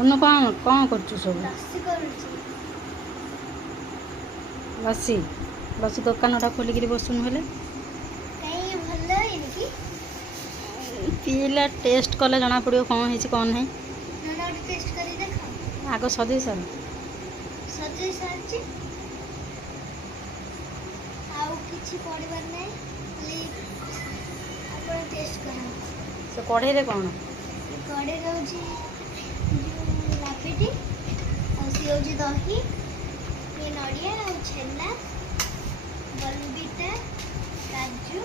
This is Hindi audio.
उन कौन कौन कर सब लस्सी करूची लस्सी लस्सी दुकानटा खोलिक बसुन हेले कहीं भल होइनी कि पीला टेस्ट कले जना पड़ो कौन है कौन नहीं नना गोटे टेस्ट करी देख आग सजे सार सजई सारची आउ किछि पड़िबार नै खाली आपण टेस्ट करा से कढ़े कौन कड़े रोची रापिटी और सी होची दही ये नड़िया और छेना बलबिटा काजू